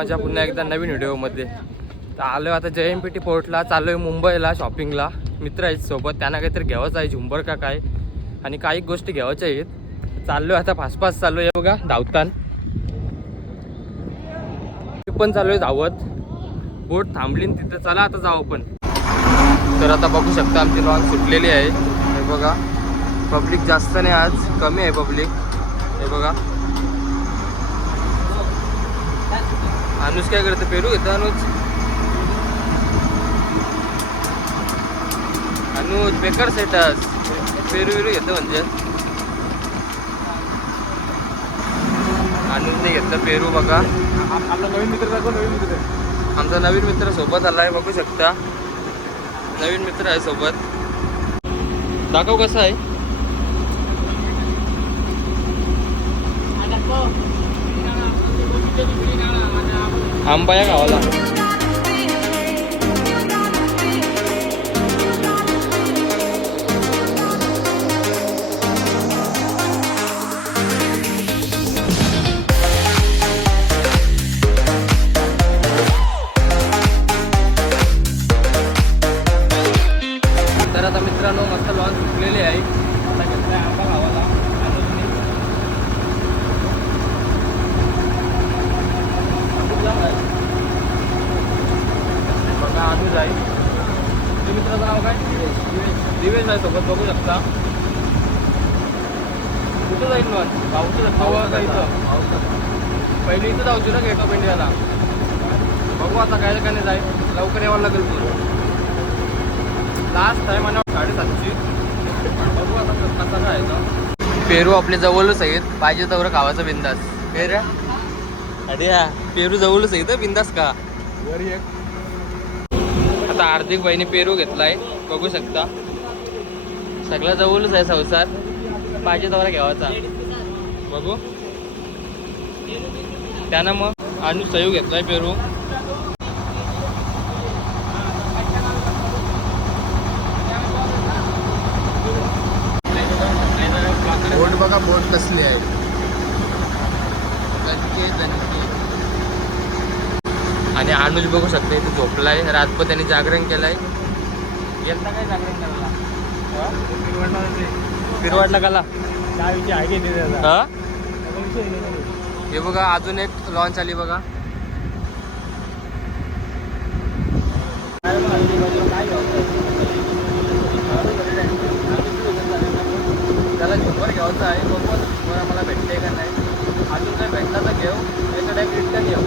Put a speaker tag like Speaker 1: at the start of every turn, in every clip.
Speaker 1: माझ्या पुन्हा एकदा नवीन व्हिडिओमध्ये. तर आलो आता जे एम पी टी पोर्टला चाललो आहे मुंबईला शॉपिंगला मित्र आहेत सोबत त्यांना काहीतरी घ्यावंच आहे झुंबर का काय? आणि काही गोष्टी घ्यावायच्या आहेत. चाललो आहे आता फास्ट फास्ट चाललो आहे बघा धावतान. मी पण चालू आहे धावत. बोट थांबली तिथं चला आता जाऊ पण. तर आता बघू शकता आमची लॉन सुटलेली आहे. हे बघा पब्लिक जास्त नाही आज कमी आहे पब्लिक हे बघा. अनुज काय करते पेरू घेतो अनुज. अनुज बेकार सेटस पेरू बिरू घेतो म्हणजे. अनुजने घेतलं पेरू बघा.
Speaker 2: आपला नवीन मित्र दाखव नवीन मित्र
Speaker 1: आमचा नवीन मित्र सोबत आला आहे बघू शकता. नवीन मित्र आहे सोबत. दाखव कसं आहे. आंबा या गावाला अनुज आहे. तुझ्या मित्राचं नाव काय? दिवेश. आहे सोबत बघू शकता. कुठं जाईल लॉन्च गावचं हवा जायचं पहिले इथं जाऊची ना गेट ऑफ इंडियाला बघू आता काय का नाही जाईल. लवकर यावं लागेल तुझं लास्ट टाइम आणि साडेसातची. बघू आता कसा काय आहे का पेरू आपले जवळच आहेत. पाहिजे तर खावाचा बिंदास. पेरू अरे पेरू जवळच आहे बिंदास का
Speaker 2: वर एक
Speaker 1: आता हार्दिक भाईने पेरू घेतलाय. बघू शकता. सगळा जवळच आहे संसार. पाहिजे तेवढा घ्यावाचा. बघू. त्यानं मग अनु सयू घेतलाय पेरू.
Speaker 2: बोट बघा बोट कसली आहे.
Speaker 1: आणि अनुज बघू शकता इथे झोपलाय. रातभर त्यांनी जागरण केलंय. गेलता काय जागरण करायला? फिरवाडला काला
Speaker 2: काय आहे?
Speaker 1: हा?
Speaker 2: आहे?
Speaker 1: हे बघा अजून एक लॉन्च आली बघा. त्याला शंभर घ्यायचं आहे बघू आम्हाला भेटते का नाही? अजून काही भेटला तर घेऊ याचं डायरेक्ट रिटर्न घेऊ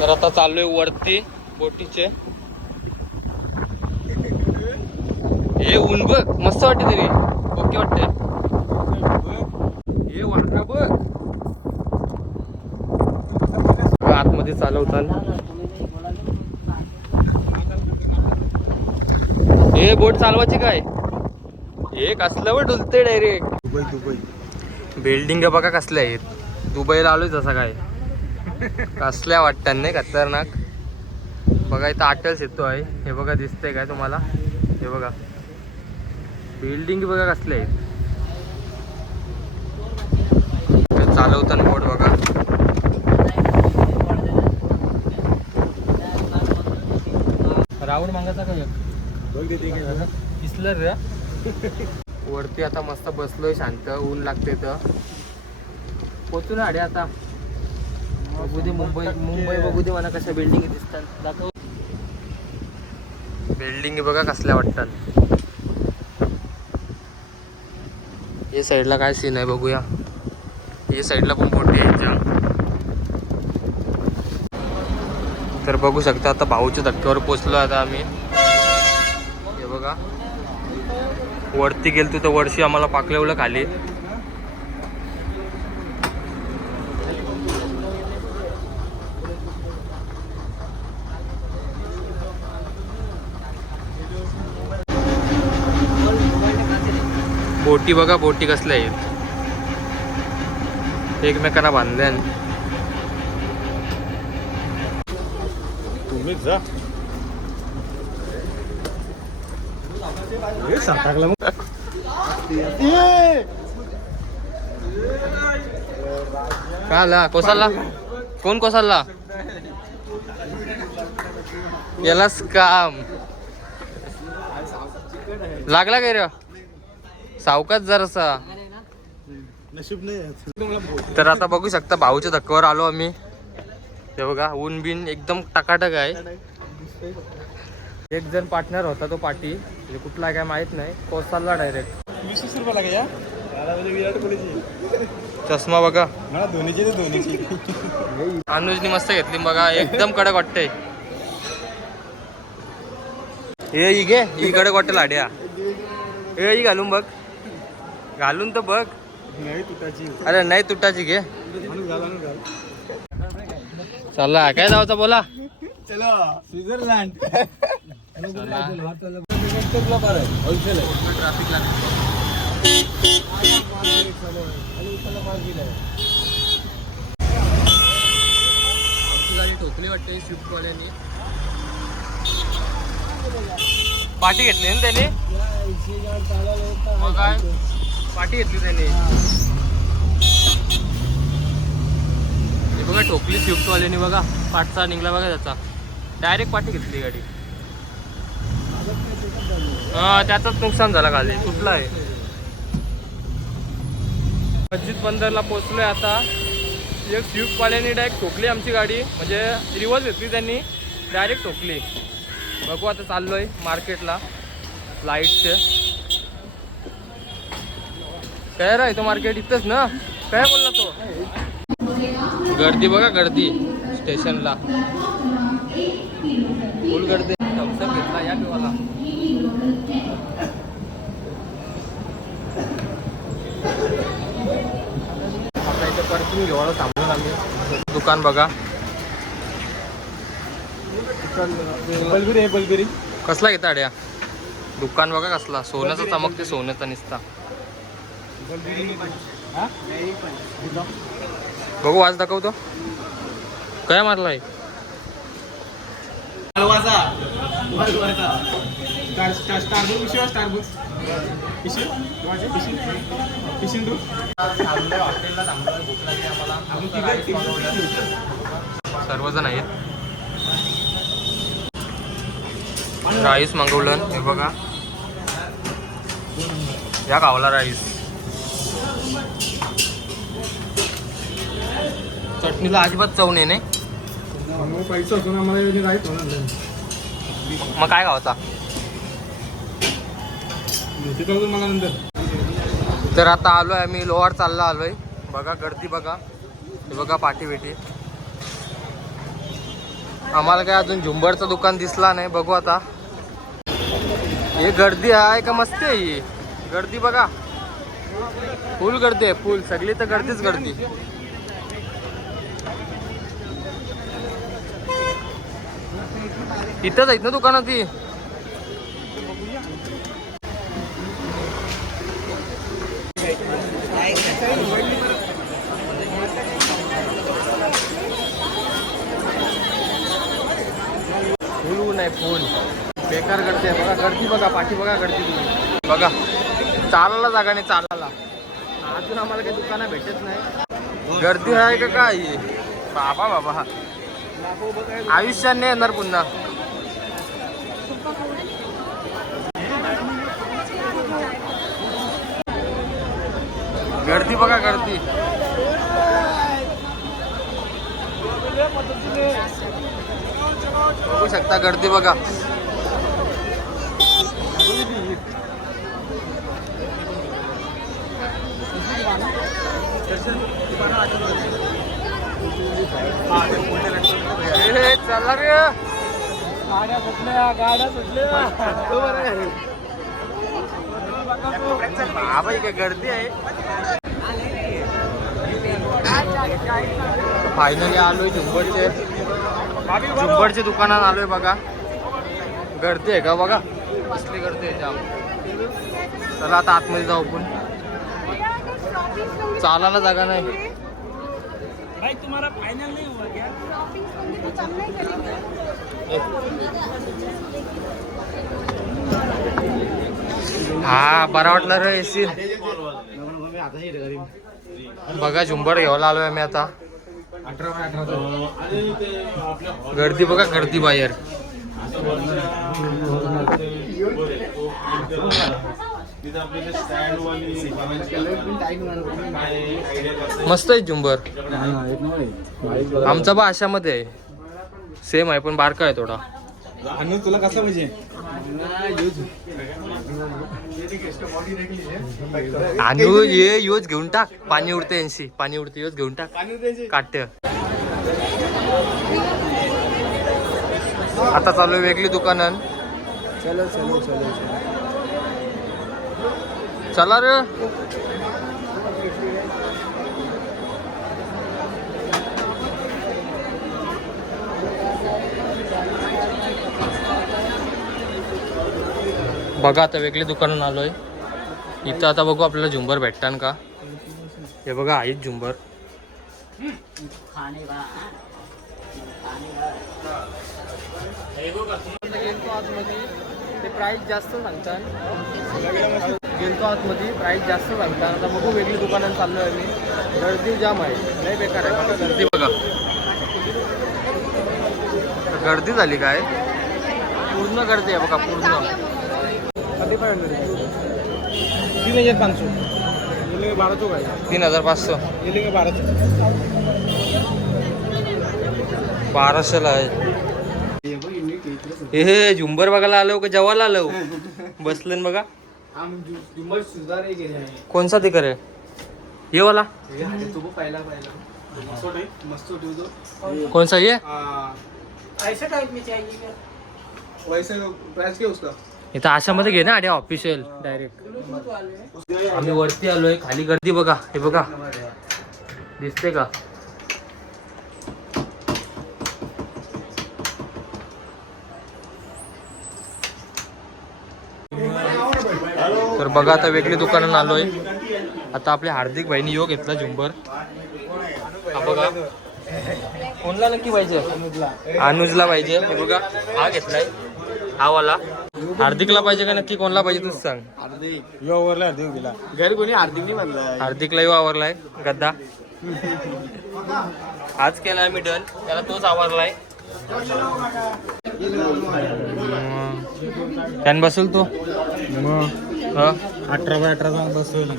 Speaker 1: तर आता चाललोय वरती बोटीचे. हे ऊन बघ मस्त वाटते तरी. ओके वाटते हे वाटा बघ. आतमध्ये चालवताना हे बोट चालवायची काय? हे कसल्यावर डुलते डायरेक्ट
Speaker 2: दुबई दुबई.
Speaker 1: बिल्डिंग बघा कसल्या आहेत. दुबईला आलोय जसा काय. कसल्या वाटतात नाही खतरनाक. बघा इथं आटल्स येतो आहे. हे बघा दिसतंय काय तुम्हाला? हे बघा. बिल्डिंग बघा कसल्या आहेत. चालवताना बोट बघा. रावण काय
Speaker 2: झालं?
Speaker 1: दिसलं रे. वरती आता मस्त बसलोय शांत ऊन लागते तर पोचू ना अडे आता. बघू दे मुंबई मुंबई बघू दे मला कशा बिल्डिंग दिसतात दाखव. बिल्डिंग बघा कसल्या वाटतात. हे साईडला काय सीन आहे बघूया. हे साईडला पण मोठी आहे तर बघू शकता आता भाऊच्या धक्क्यावर पोचलो आता आम्ही. हे बघा. वरती गेलतो तर वर्षी आम्हाला पाकलेवलं खाली. बोटी बघा बोटी कसल्या आहेत. एकमेकांना बांधल्यान
Speaker 2: तुम्हीच जा. हे साठाकला मग ए!
Speaker 1: का आला कोसाला कोण कोसाला यालाच काम. लागला काय रे? सावकाच जरासा
Speaker 2: नशीब नाही
Speaker 1: तर आता बघू शकता भाऊच्या धक्क्यावर आलो आम्ही. हे बघा ऊन बिन एकदम टकाटक आहे. एक जण पार्टनर होता तो पाठी म्हणजे कुठला काय माहीत नाही. कोसाला डायरेक्ट
Speaker 2: वीस वीस रुपये लागे या? मला म्हणजे विराट कोहलीची
Speaker 1: चष्मा बघा.
Speaker 2: धोनीची धोनीची.
Speaker 1: अनुजनी मस्त घेतली बघा. एकदम कडक वाटते हे ही घे ही कडक वाटते लाड्या. हे ही घालून बघ. घालून तर बघ.
Speaker 2: नाही तुटाची
Speaker 1: अरे नाही तुटाची घे. चला काय जायचं बोला.
Speaker 2: चलो स्वित्झर्लंड.
Speaker 1: ठोकली वाटते पाठी घेतली ना त्याने? काय? पाठी घेतली त्याने. हे बघा ठोकली स्विफ्टवाल्याने बघा पाठचा निघला बघा त्याचा. डायरेक्ट पाठी घेतली गाडी. हा त्याचाच नुकसान झाला खाली कुठला आहे? मस्जिद बंदरला पोहोचलोय आता. एक स्विफ्टवाल्याने डायरेक्ट ठोकली आमची गाडी. म्हणजे रिवर्स घेतली त्यांनी. डायरेक्ट ठोकली बघू आता चाललोय मार्केटला लाईटचे काय रे तो मार्केट इथंच ना? काय बोलला तो? गर्दी बघा गर्दी. स्टेशनला फुल गर्दी. थम्सअप घेतला या पिवाला. आपल्या इथे परतून घेवायला थांबून आम्ही. दुकान बघा. कसला घेता अड्या दुकान बघा कसला. सोन्याचा चमकते सोन्याचा निसता. बघू वाज दाखवतो. काय मारलाय? सर्वजण आहेत. राईस मागवलं हे बघा. या गावाला राईस. चटणीला अजिबात चव नाही नाही?
Speaker 2: मग पैसा होणार नाही.
Speaker 1: काय गावता
Speaker 2: ते कळतो मला नंतर?
Speaker 1: तर आता आलोय आम्ही लोहार चालला आलोय. बघा गर्दी बघा. हे बघा पाठी बेटी आम्हाला काय अजून झुंबरचं दुकान दिसला नाही बघू आता. हे गर्दी आहे का मस्ती आहे ही? गर्दी बघा. फुल गर्दी आहे फुल. सगळी तर गर्दीच गर्दी. इथंच आहेत ना दुकानात ती? फुल ऊन आहे फुल. बेकार गर्दी आहे. बघा गर्दी बघा पाठी बघा गर्दी. तुम्ही बघा. चालायला जागा नाही चालायला. अजून आम्हाला काही दुकानं भेटत नाही. गर्दी आहे का काय? बाबा बाबा. आयुष्यात नाही येणार पुन्हा. गर्दी बघा गर्दी. बघू शकता गर्दी ए, चला रे.
Speaker 2: गाड्या सुटल्या गाड्या सुटल्या.
Speaker 1: बाबा काय गर्दी आहे? फायनली आलोय झुंबडचे. झुंबडच्या दुकानात आलोय बघा. गर्दी आहे का बघा? कसली गर्दी आहे जाम. चला आता आतमध्ये जाऊ आपण. चालायला जागा नाही.
Speaker 2: भाई तुम्हारा फाइनल नहीं हुआ क्या?
Speaker 1: शॉपिंग हा बरा वाटला रे एसी बघा झुंबर घ्यायला आलोय मी आता. गर्दी बघा गर्दी बाहेर.
Speaker 3: तिथे आपल्याला स्टँड वाली
Speaker 1: मस्त आहे झुंबर. आमचा बा अशामध्ये आहे. सेम आहे पण बारका आहे थोडा.
Speaker 2: आणि तुला कसं पाहिजे?
Speaker 1: आणि ये योच घेऊन टाक. पाणी उडते यांशी. पाणी उडते योच घेऊन टाक. काट आता चालू आहे वेगळी दुकानं.
Speaker 2: चलो चलो चलो
Speaker 1: चला. चला रे. बघा आता वेगळे दुकानात आलो आलोय. इथं आता बघू आपल्याला झुंबर भेटतान का? हे बघा आहेत झुंबर. ते प्राईस जास्त सांगतात गेलतो आतमध्ये प्राईस जास्त सांगतात आता बघू वेगळी दुकानात चाललो आहे मी गर्दी जाम आहे. नाही बेकार आहे. बघा गर्दी. बघा. गर्दी झाली काय? पूर्ण गर्दी आहे बघा पूर्ण.
Speaker 2: तीन हजार पाच सौ ये लेंगे बारह सौ भाई
Speaker 1: तीन हजार पाचशे.
Speaker 2: सौ
Speaker 1: बाराशेला आहे. हे झुंबर बघायला आलो का? जेवायला आलो. बसले बघा. वाला.
Speaker 2: ये हाथे तो वो पहला पहला. मस्त टाइप मस्त टाइप
Speaker 1: कोणचा ये?
Speaker 2: तो ऐसा टाइप में चाहिए क्या वैसे प्राइस क्या उसका
Speaker 1: इथं आशामध्ये घे ना आड्या ऑफिशियल डायरेक्ट आम्ही वरती आलोय खाली गर्दी बघा हे बघा. दिसते का तर बघा आता वेगळी दुकानात आलोय. आता आपल्या हार्दिक भाईनी योग घेतला झुंबर. हा बघा. कोणला नक्की पाहिजे? अनुजला पाहिजे. हे बघा हा घेतलाय. हा वाला. हार्दिकला पाहिजे का नक्की कोणला पाहिजे तूच सांग.
Speaker 2: यो देऊ गेला घर कोणी हार्दिक नाही म्हणला
Speaker 1: हार्दिकला येऊ आवरलाय. गद्दा. आज केलाय मी डन. त्याला तोच आवरलाय. त्यान बसेल तो? हा.
Speaker 2: अठरा बाय अठराचा बसवेल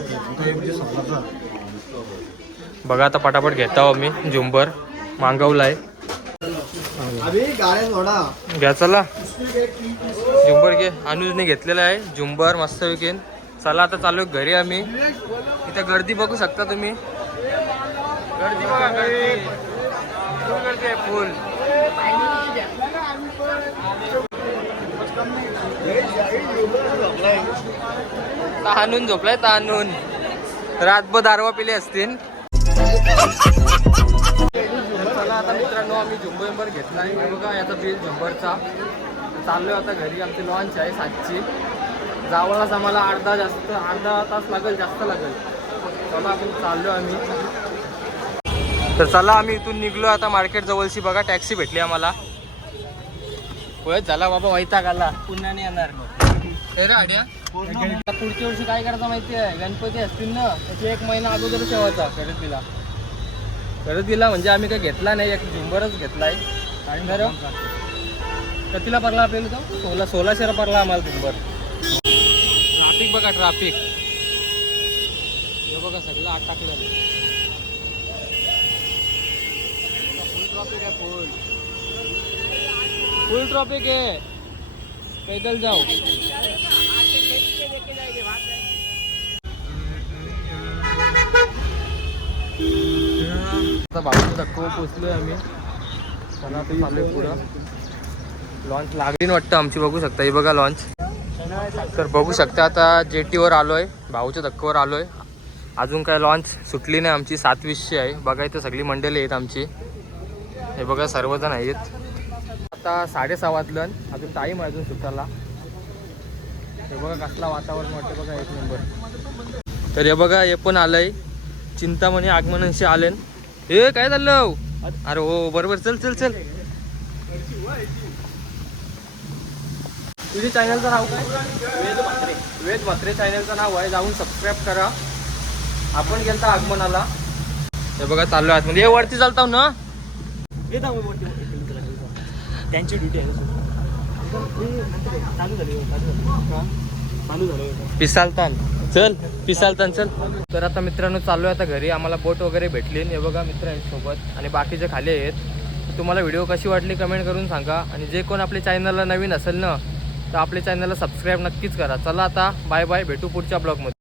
Speaker 1: बघा आता पटापट घेता आहो मी झुंबर. मागवलाय
Speaker 2: अभी गाड्या सोडा
Speaker 1: घ्या चला. झुंबर घे. अनुजने घेतलेला आहे. झुंबर मस्त विकेन चला आता चालू घरी आम्ही. इथे गर्दी बघू शकता तुम्ही. गर्दी बघा गर्दी. फुल गर्दी आहे फुल. तहानून झोपलाय तहानून. रातभर दारवा पिले असतील. चला आता मित्रांनो आम्ही झुंबर विंबर घेतला आहे बघा याचा बिल झुंबरचा. चाललोय आता घरी आमची लॉन्च आहे सातची. जावळाच आम्हाला अर्धा जास्त अर्धा तास लागेल जास्त लागेल. चला आपण चाललो आम्ही. तर चला आम्ही इथून निघलो आता मार्केट जवळची बघा टॅक्सी भेटली आम्हाला. वयच झाला बाबा वैताग आला. पुन्हा नाही येणार. मग पुढच्या वर्षी काय करायचं माहिती आहे गणपती असतील ना त्याची एक महिना अगोदरच ठेवायचा खरेदीला. खरेदीला म्हणजे आम्ही काही घेतला नाही एक झुंबरच घेतलाय. आणि खरं कितीला पडला आपल्याला तो? सोळा सोळाशेला पडला आम्हाला झुंबर. ट्राफिक बघा ट्राफिक हे बघा सगळं आत टाकलं फुल ट्रॉफिक आहे फुल फुल ट्रॉफिक आहे. पैदल जाऊ. आता बाबूचं धक्को पोचलोय आम्ही. चला आता चाललोय पुढं. लॉन्च लागली वाटतं आमची बघू शकता. हे बघा लॉन्च तर बघू शकता आता जेटीवर आलोय भाऊच्या धक्क्यावर आलोय. अजून काय लॉन्च सुटली नाही आमची सातवीसशे आहे. बघा इथं सगळी मंडळी आहेत आमची. हे बघा सर्वजण आहेत. आता साडेसहा वाजलं अजून टाईम आहे अजून सुटायला. हे बघा कसला वातावरण वाटतं बघा एक नंबर तर हे बघा हे पण आलंय. चिंतामणी आगमनांशी आले हे काय चाललं अरे हो बरोबर. चल चल चल. तुझ्या चॅनलचं नाव काय? वेद म्हात्रे वेद म्हात्रे चॅनलचं नाव आहे. जाऊन सबस्क्राईब करा. आपण गेलता आगमनाला. हे बघा चाललो आत म्हणजे वरती चालताव ना.
Speaker 2: त्यांची ड्युटी आहे ना चालू झाली चालू झालं.
Speaker 1: पिसालतान. चल पिसालतान चल. तर आता मित्रांनो चाललो आहे आता घरी. आम्हाला बोट वगैरे भेटली. हे बघा मित्र आहेत सोबत आणि बाकीचे खाली आहेत. तुम्हाला व्हिडिओ कशी वाटली कमेंट करून सांगा. आणि जे कोण आपल्या चॅनलला नवीन असेल ना तर आपल्या चॅनलला सबस्क्राईब नक्कीच करा. चला आता बाय बाय भेटू पुढच्या ब्लॉगमध्ये